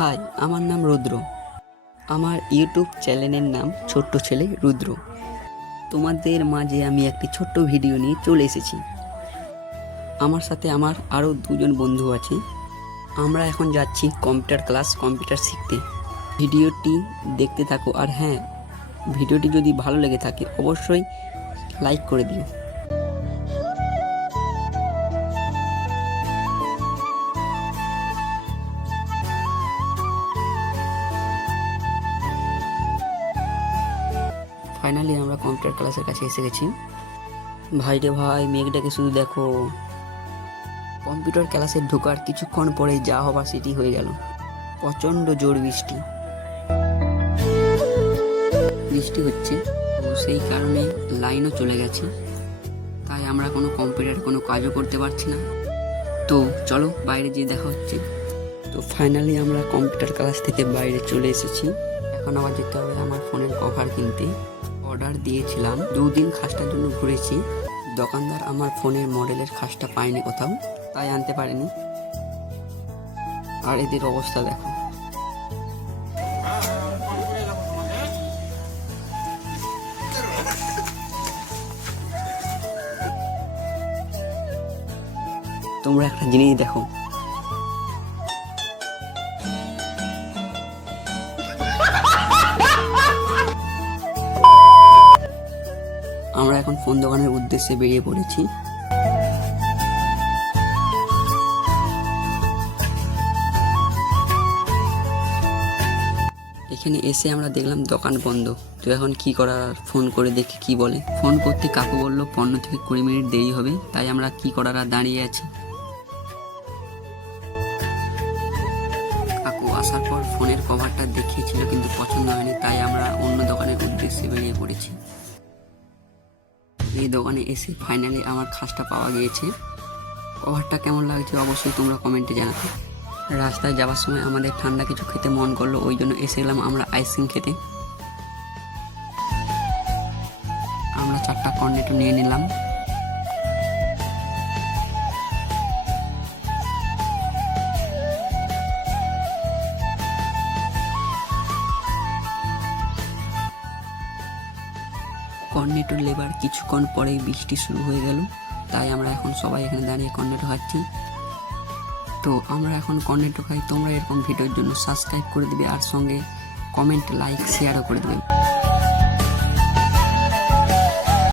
High, আমার নাম রুদ্র। আমার ইউটিউব চ্যানেলের নাম ছোট্ট ছেলে রুদ্র। তোমাদের মাঝে আমি একটি ছোট্ট ভিডিও নিয়ে চলে এসেছি। আমার সাথে আমার আরও দুজন বন্ধু আছে। আমরা এখন যাচ্ছি কম্পিউটার শিখতে। ভিডিওটি দেখতে থাকো, আর হ্যাঁ, ভিডিওটি যদি ভালো লেগে থাকে অবশ্যই লাইক করে দিও। ফাইনালি আমরা কম্পিউটার ক্লাসের কাছে এসে গেছি। ভাই রে ভাই, মেঘটাকে শুধু দেখো। কম্পিউটার ক্লাসে ঢোকার কিছুক্ষণ পরেই যা হবার সেটি হয়ে গেল। প্রচণ্ড জোর বৃষ্টি হচ্ছে, তো সেই কারণে লাইনও চলে গেছে, তাই আমরা কোনো কাজও করতে পারছি না। তো চলো বাইরে যেয়ে দেখা হচ্ছে। তো ফাইনালি আমরা কম্পিউটার ক্লাস থেকে বাইরে চলে এসেছি। এখন আবার যেতে হবে আমার ফোনের কভার কিনতে। অর্ডার দিয়েছিলাম, 2 দিন খাসটার জন্য ঘুরেছি। দোকানদার আমার ফোনের মডেলের খাসটা পায়নি কোথাও, তাই আনতে পারেনি। আর এদের অবস্থা দেখো। তোমরা একটা জিনিস দেখো, আমরা এখন ফোন দোকানের উদ্দেশ্যে বেরিয়ে পড়েছি। এখানে এসে আমরা দেখলাম দোকান বন্ধ। তো এখন কি করার, ফোন করে দেখি কি বলে। ফোন করতে কাকু বললো 15 থেকে 20 মিনিট দেরি হবে, তাই আমরা কি করার আর দাঁড়িয়ে আছি। কাকু আসার পর ফোনের কভারটা দেখিয়েছিল, কিন্তু পছন্দ হয়নি, তাই আমরা অন্য দোকানের উদ্দেশ্যে বেরিয়ে পড়েছি। এই দোকানে এসে ফাইনালি আমার খাসটা পাওয়া গিয়েছে। কভারটা কেমন লাগছে অবশ্যই তোমরা কমেন্টে জানাতে। রাস্তায় যাওয়ার সময় আমাদের ঠান্ডা কিছু খেতে মন করলো, ওই জন্য এসে গেলাম আমরা আইসক্রিম খেতে। আমরা 4টা কর্নেটো নিয়ে নিলাম। কর্নেটো লেবার কিছুক্ষণ পরেই বৃষ্টি শুরু হয়ে গেল, তাই আমরা এখন সবাই এখানে দাঁড়িয়ে কর্নেটো খাচ্ছি। তো আমরা এখন কর্নেটো খাই। তোমরা এরকম ভিডিওর জন্য সাবস্ক্রাইব করে দিবে, আর সঙ্গে কমেন্ট, লাইক, শেয়ারও করে দেবে।